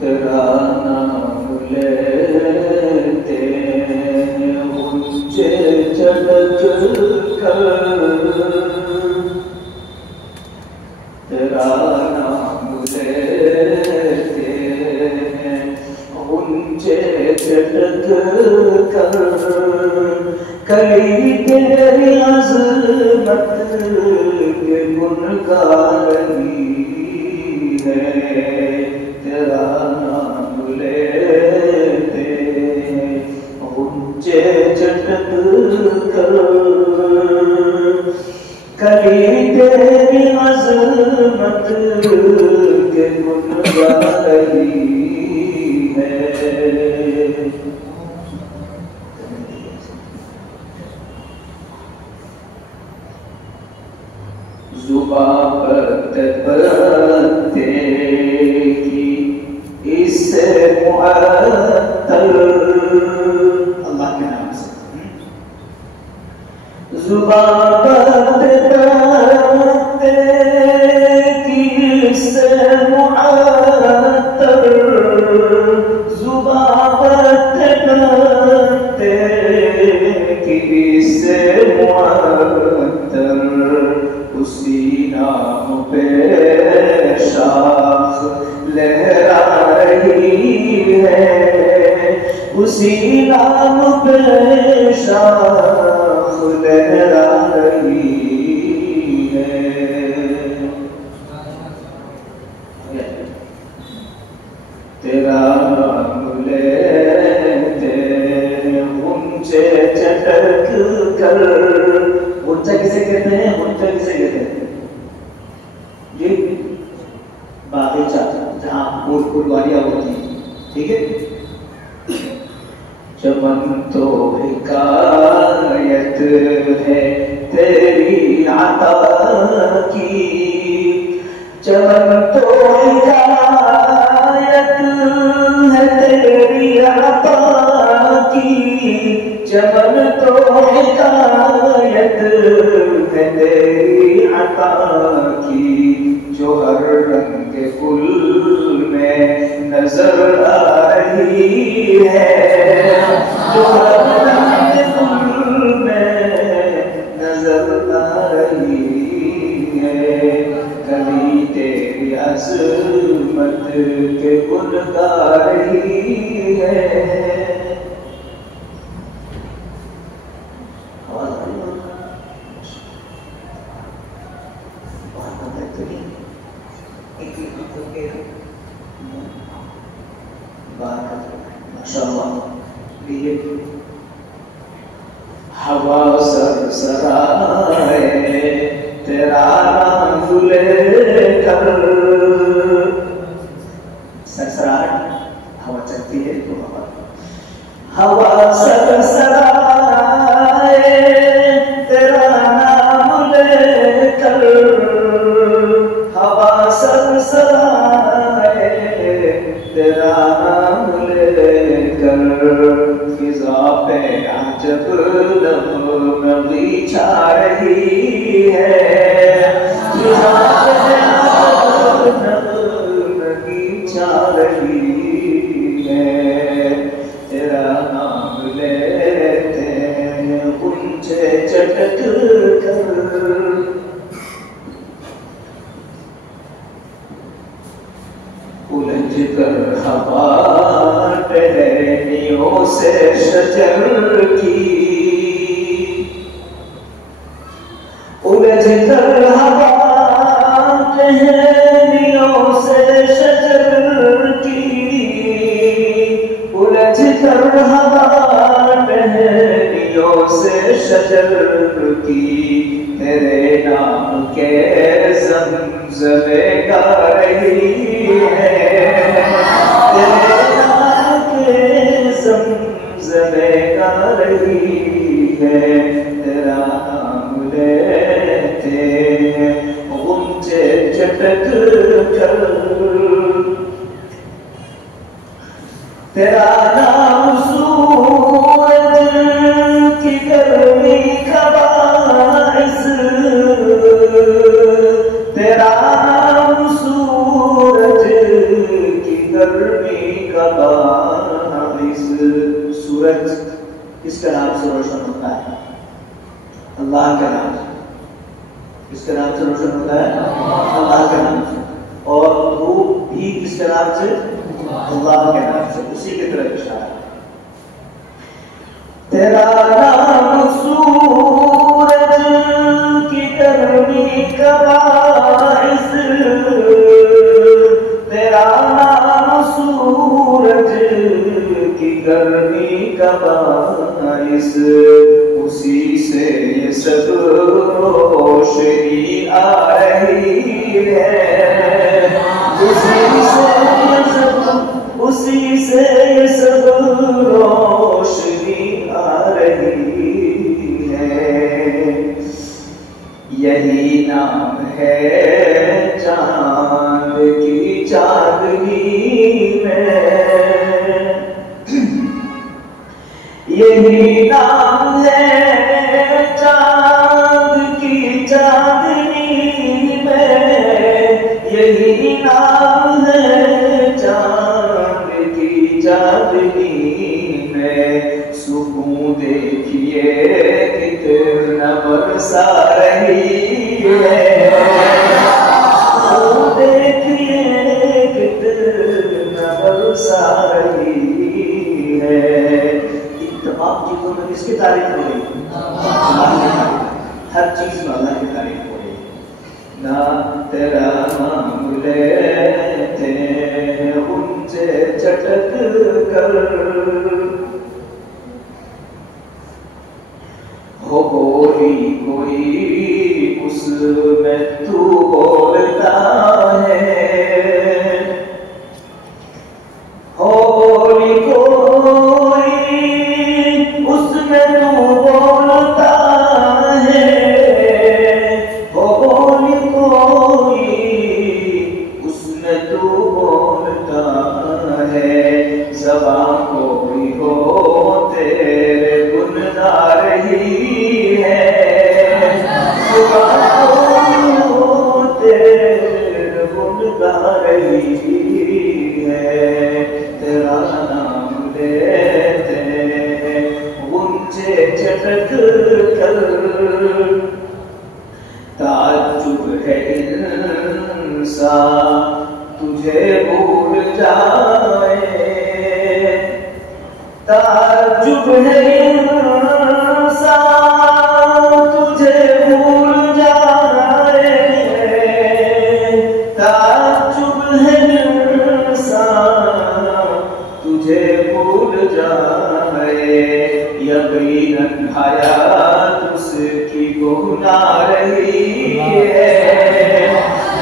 तेरा नाम लेते हैं ऊंचे चढ़ कर, तेरा नाम लेते हैं ऊंचे चढ़ कर, कई तेरी अज़मत के गुनगारी है, तेरा नाम लेते हैं ऊंचे चढ़ कर, कई तेरी अज़मत के गुनगारी है। जुबां पत्ते की इससे मुअत्तल, अल्लाह के नाम से जुबां पत्ते की इससे मुअत्तल, जुबां पत्ते की इससे मुअत्तल, उसी नाम पे शाख लहरा रही है, उसी नाम पे शाख लहरा रही है। तेरा नाम लेते ऊंचे चटक कर, ऊंचा किसे कहते हैं? ऊंचा किसे कहते हैं जी? बागीचा, जहाँ फुलवारियां होती हैं, ठीक है। चमन तो हिकायत है तेरी आता की, चमन तो हिकायत है तेरी आता की, चमन तो हिकायत है तेरी अता की, जो हर रंग के फूल में नजर आ रही है, जो हर रंग के फूल में नजर आ रही है, कभी तेरी अज़मत के गुण गा रही है। हवा सरसराए तेरा नाम लेकर, सरसराहट हवा चलती है तो हवा सरसराए तेरा नाम लेकर, हवा सरसराए तेरा नाम लेकर, फिजा पे अजब नगीं छा रही है, फिजा पे अजब नगीं छा रही है, तेरा नाम लेते हैं ऊंचे चटक कर, उलझ कर हवा टहनियों से शजर की, उलझ कर हवा टहनियों से शजर की, उलझ कर हवा टहनियों से शजर की, तेरे नाम के ज़मज़मे गा रही है, तेरे नाम के ज़मज़मे गा रही है, तेरा नाम लेते हैं ऊंचे चटक कर, तेरा नाम सूरज की गर्मी का बाइस, तेरा नाम सूरज की गर्मी का बाइस। सूरज किसके नाम से रोशन होता है? अल्लाह के नाम से। किसके नाम से रोशन होता है? अल्लाह के नाम से। और धूप भी किसके नाम से? अल्लाह के नाम से। उसी की तरफ इशारा। तेरा नाम सूरज की गर्मी का बाइस, तेरा नाम सूरज की गर्मी का बाइस, उसी से ये सब रोशनी आ रही है, उसी से ये सब रोशनी आ रही है। यही नाम है चांद की चांदनी में, यही नाम है चांद की चांदनी में, यही नाम है चांद की चांदनी में। सुकून देखिए कितना बरसा रही है, सुकून देखिए कितना बरसा रही है। इन तमाम चीजों में किसकी तारीफ हो रही? हर चीज में अल्लाह की तारीफ हो रही। ना तेरा नाम लेते हैं उनसे चटक कर, हो बोली कोई उसमें तू बोलता है, हो बोली कोई उसमें तू बोलता है, हो बोली कोई उसमें तू बोलता है। ज़बान कोई हो तेरे गुन गा रही है, ज़बान कोई हो तेरे गुन गा रही है। तेरा नाम लेते गुंजे चटक कर, ताज्जुब है इंसान तुझे भूल जाए, ताज्जुब है इंसान तुझे भूल जाए, ताज्जुब है इंसान तुझे भूल जाए। यकीनन हयात उसकी गुना रही है,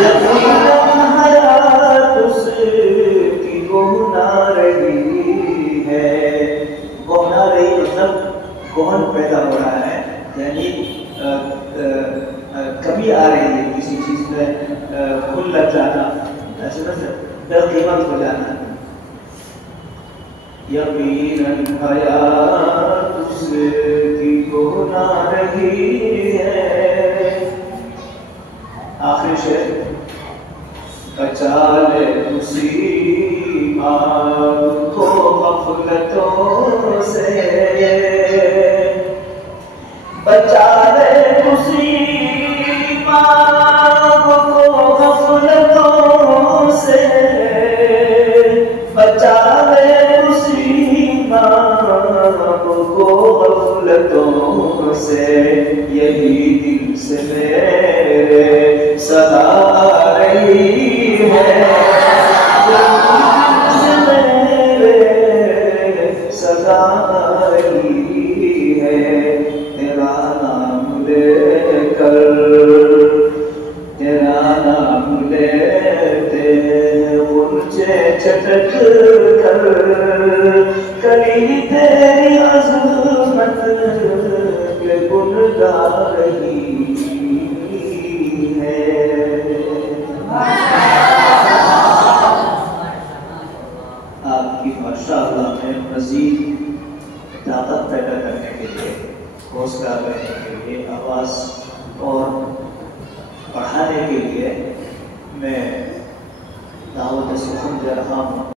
यकीनन हयात उसकी गुना रही है। गुना रही मतलब गौन पैदा हो रहा है, यानी कमी आ रही है किसी चीज में, खुल लग जाना, ऐसे बेकीमत हो जाना। यकीनन हयात उसकी गुना रही है। आखिरी शेर, बचा ले उसी आग को गफलतों से, बचा ले उसी आग को गफलतों से, बचा ले उसी आग को गफलतों से। यही दिल से मेरे सदा रही है, सदा रही है। तेरा नाम लेकर, तेरा नाम लेते मुझे चटक कर, कली तेरी अज़मत के गुन गा रही है। आपकी माशाअल्लाह में मज़ीद ताकत पैदा करने के लिए, हौसला करने के लिए, आवाज़ और बढ़ाने के लिए मैं दावत सुखन दे रहा हूँ।